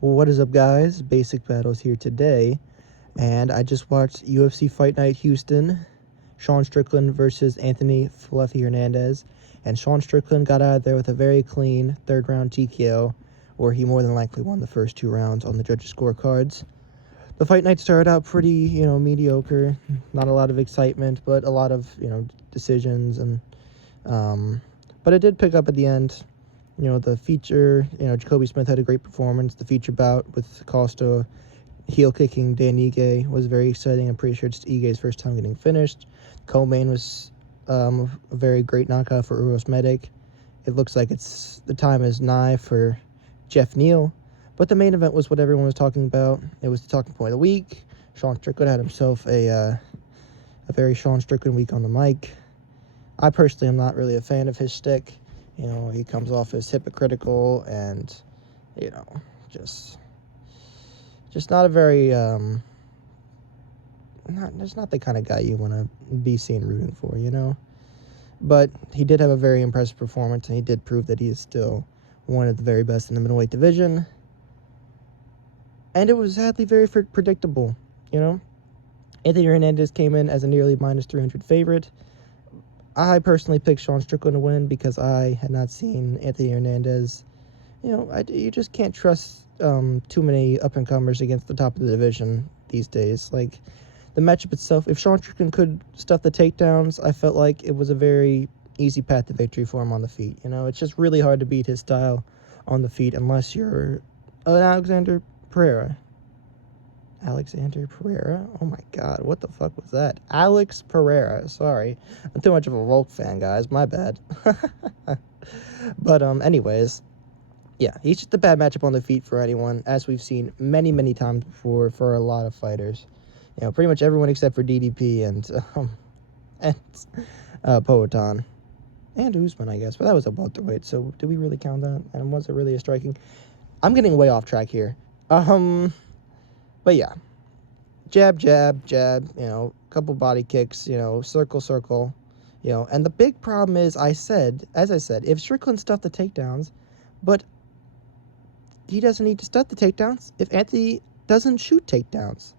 What is up, guys? Basic Battles here today, and I just watched UFC Fight Night Houston, Sean Strickland versus Anthony Fluffy Hernandez, and Sean Strickland got out of there with a very clean third-round TKO, where he more than likely won the first 2 rounds on the judges' scorecards. The fight night started out pretty, mediocre, not a lot of excitement, but a lot of, decisions, and but it did pick up at the end. The feature, Jacoby Smith had a great performance. The feature bout with Costa heel kicking Dan Ige was very exciting. I'm pretty sure it's Ige's first time getting finished. Co-main was a very great knockout for Uros Medic. It looks like the time is nigh for Jeff Neal. But the main event was what everyone was talking about. It was the talking point of the week. Sean Strickland had himself a very Sean Strickland week on the mic. I personally am not really a fan of his shtick. He comes off as hypocritical and, just not a very, just not the kind of guy you want to be seen rooting for, But he did have a very impressive performance, and he did prove that he is still one of the very best in the middleweight division. And it was sadly very predictable, Anthony Hernandez came in as a nearly minus 300 favorite. I personally picked Sean Strickland to win because I had not seen Anthony Hernandez. You just can't trust too many up-and-comers against the top of the division these days. Like, the matchup itself, if Sean Strickland could stuff the takedowns, I felt like it was a very easy path to victory for him on the feet. It's just really hard to beat his style on the feet unless you're an Alexander Pereira. Oh my god, what the fuck was that? Alex Pereira, sorry. I'm too much of a Volk fan, guys, my bad. But anyways, yeah, he's just a bad matchup on the feet for anyone, as we've seen many, many times before for a lot of fighters. Pretty much everyone except for DDP and Poatan. And Usman, I guess, but that was a welterweight, so do we really count that? And was it really a striking? I'm getting way off track here. But yeah, jab, jab, jab, couple body kicks, circle, circle, and the big problem is, as I said, if Strickland stuffed the takedowns, but he doesn't need to stuff the takedowns if Anthony doesn't shoot takedowns.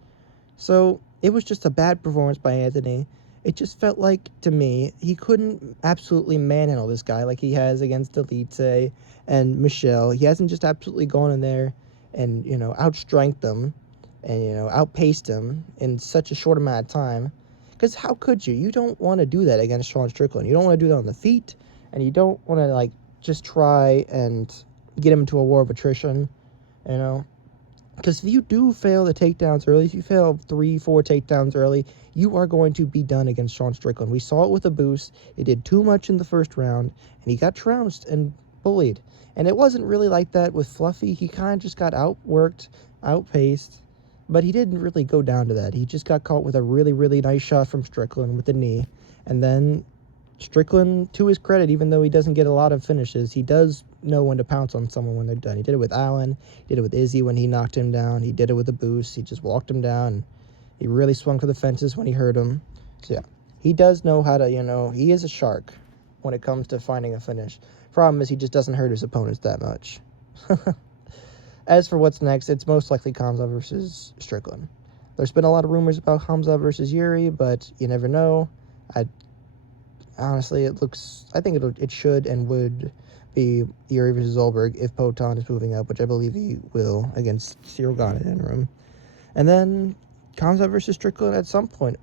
So it was just a bad performance by Anthony. It just felt like, to me, he couldn't absolutely manhandle this guy like he has against Elite and Michelle. He hasn't just absolutely gone in there and, outstrength them and, outpaced him in such a short amount of time. Because how could you? You don't want to do that against Sean Strickland. You don't want to do that on the feet, and you don't want to, just try and get him into a war of attrition, Because if you do fail the takedowns early, if you fail 3-4 takedowns early, you are going to be done against Sean Strickland. We saw it with a boost. He did too much in the first round, and he got trounced and bullied. And it wasn't really like that with Fluffy. He kind of just got outworked, outpaced, but he didn't really go down to that. He just got caught with a really, really nice shot from Strickland with the knee. And then Strickland, to his credit, even though he doesn't get a lot of finishes, he does know when to pounce on someone when they're done. He did it with Allen. He did it with Izzy when he knocked him down. He did it with a boost. He just walked him down. He really swung for the fences when he hurt him. So, yeah, he does know how to, he is a shark when it comes to finding a finish. Problem is, he just doesn't hurt his opponents that much. As for what's next, it's most likely Hamza versus Strickland. There's been a lot of rumors about Hamza versus Yuri, but you never know. Honestly, I think it should and would be Yuri versus Zolberg if Poatan is moving up, which I believe he will, against Cyril Gane in interim. And then Hamza versus Strickland at some point.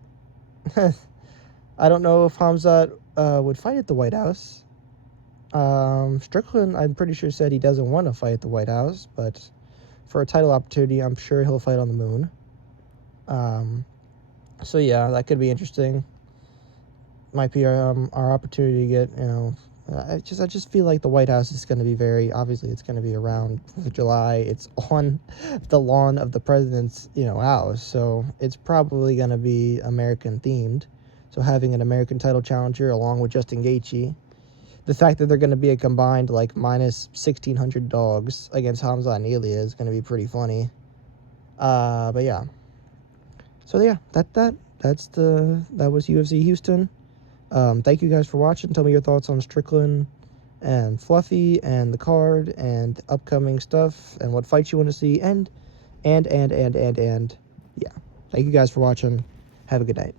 I don't know if Hamza would fight at the White House. Strickland, I'm pretty sure, said he doesn't want to fight at the White House, but for a title opportunity, I'm sure he'll fight on the moon. So yeah, that could be interesting. Might be our opportunity to get, I just feel like the White House is going to be obviously it's going to be around 4th of July. It's on the lawn of the president's, house, so it's probably going to be American themed. So having an American title challenger along with Justin Gaethje, the fact that they're going to be a combined minus 1,600 dogs against Hamza and Ilya is going to be pretty funny. But yeah. So yeah, that was UFC Houston. Thank you guys for watching. Tell me your thoughts on Strickland and Fluffy and the card and upcoming stuff and what fights you want to see and yeah. Thank you guys for watching. Have a good night.